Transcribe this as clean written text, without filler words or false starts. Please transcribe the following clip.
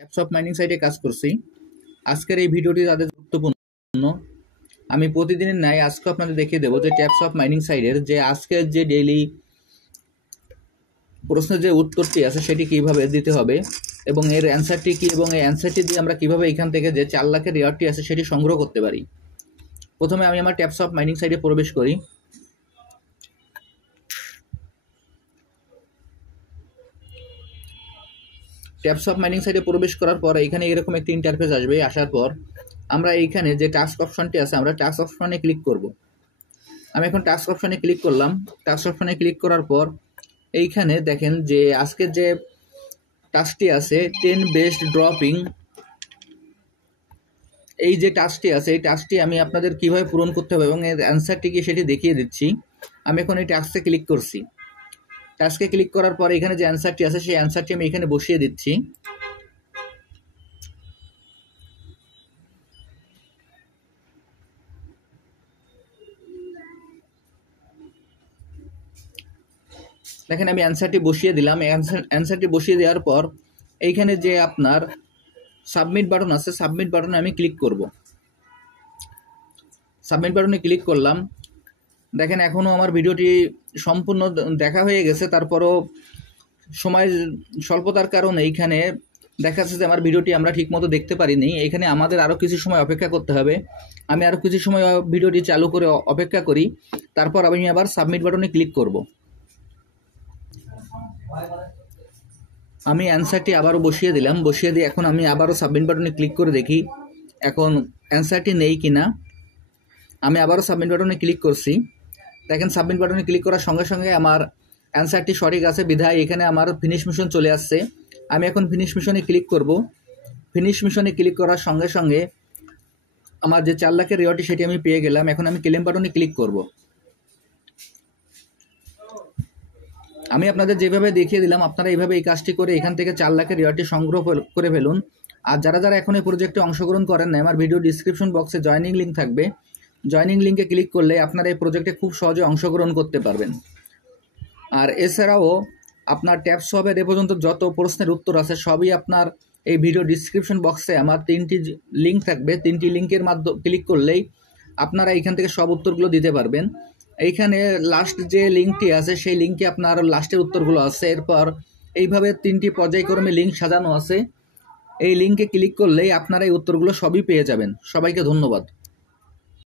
Taps of mining সাইটে কাজ করছি। আজকের এই ভিডিওটি তাদের গুরুত্বপূর্ণ। আমি প্রতিদিনের ন্যায় আজকে আপনাদের দেখিয়ে দেবো যে ট্যাপস অফ মাইনিং সাইটের যে আজকের যে ডেইলি প্রশ্নের যে উত্তরটি আছে সেটি কিভাবে দিতে হবে এবং এর অ্যান্সারটি কি এবং এই অ্যান্সারটি দিয়ে আমরা কিভাবে এখান থেকে যে 4 লাখের রিওয়ার্ডটি আছে সেটি সংগ্রহ করতে পারি। প্রথমে আমি আমার ট্যাপস অফ মাইনিং সাইটে প্রবেশ করি। ট্যাপস অফ মাইনিং সাইটে প্রবেশ করার পর এখানে এরকম একটি ইন্টারফেস আসবে। আসার পর আমরা এইখানে যে টাস্ক অপশনটি আছে আমরা টাস্ক অপশনে ক্লিক করব। আমি এখন টাস্ক অপশনে ক্লিক করলাম। টাস্ক অপশনে ক্লিক করার পর এইখানে দেখেন যে আজকের যে টাস্কটি আছে 10 বেস্ট ড্রপিং, এই যে টাস্কটি আছে এই টাস্কটি আমি আপনাদের কিভাবে পূরণ করতে হবে এবং এর অ্যান্সারটি কি সেটি দেখিয়ে দিচ্ছি। আমি এখন এই টাস্কে ক্লিক করছি। টাস্কে ক্লিক করার পর এখানে যে অ্যান্সারটি আছে সেই অ্যান্সারটি আমি এখানে বসিয়ে দিচ্ছি। দেখেন আমি অ্যান্সারটি বসিয়ে দিলাম। অ্যান্সারটি বসিয়ে দেওয়ার পর এইখানে যে আপনার সাবমিট বাটন আছে সাবমিট বাটনে আমি ক্লিক করব। সাবমিট বাটনে ক্লিক করলাম। দেখেন এখনও আমার ভিডিওটি সম্পূর্ণ দেখা হয়ে গেছে, তারপরও সময় স্বল্পতার কারণে এইখানে দেখা যাচ্ছে যে আমার ভিডিওটি আমরা ঠিকমতো দেখতে পারিনি। এখানে আমাদের আরও কিছু সময় অপেক্ষা করতে হবে। আমি আরও কিছু সময় ভিডিওটি চালু করে অপেক্ষা করি, তারপর আমি আবার সাবমিট বাটনে ক্লিক করব। আমি অ্যান্সারটি আবারও বসিয়ে দিলাম। বসিয়ে দিয়ে এখন আমি আবারও সাবমিট বাটনে ক্লিক করে দেখি এখন অ্যান্সারটি নেই কিনা। আমি আবারও সাবমিট বাটনে ক্লিক করছি। দেখেন সাবমিট বাটনে ক্লিক করার সঙ্গে সঙ্গে আমার অ্যান্সারটি সঠিক আছে বিধায় এখানে আমার ফিনিশ মিশন চলে আসছে। আমি এখন ফিনিশ মিশনে ক্লিক করব। ফিনিশ মিশনে ক্লিক করার সঙ্গে সঙ্গে আমার যে 4 লাখের রিওয়ার্ডটি সেটি আমি পেয়ে গেলাম। এখন আমি ক্লেম বাটনে ক্লিক করব। আমি আপনাদের যেভাবে দেখিয়ে দিলাম আপনারা এইভাবে এই কাজটি করে এখান থেকে 4 লাখের রিওয়ার্ডটি সংগ্রহ করে ফেলুন। আর যারা যারা এখন এই প্রজেক্টে অংশগ্রহণ করেন না, আমার ভিডিও ডিসক্রিপশন বক্সে জয়েনিং লিঙ্ক থাকবে। জয়েনিং লিঙ্কে ক্লিক করলে আপনারা এই প্রজেক্টে খুব সহজে অংশগ্রহণ করতে পারবেন। আর এছাড়াও আপনার ট্যাপস হবে এ পর্যন্ত যত প্রশ্নের উত্তর আছে সবই আপনার এই ভিডিও ডিসক্রিপশন বক্সে আমার 3টি লিঙ্ক থাকবে। 3টি লিঙ্কের মাধ্যমে ক্লিক করলেই আপনারা এইখান থেকে সব উত্তরগুলো দিতে পারবেন। এইখানে লাস্ট যে লিঙ্কটি আছে সেই লিঙ্কে আপনার লাস্টের উত্তরগুলো আছে। এরপর এইভাবে 3টি পর্যায়ক্রমে লিঙ্ক সাজানো আছে। এই লিঙ্কে ক্লিক করলেই আপনারা এই উত্তরগুলো সবই পেয়ে যাবেন। সবাইকে ধন্যবাদ।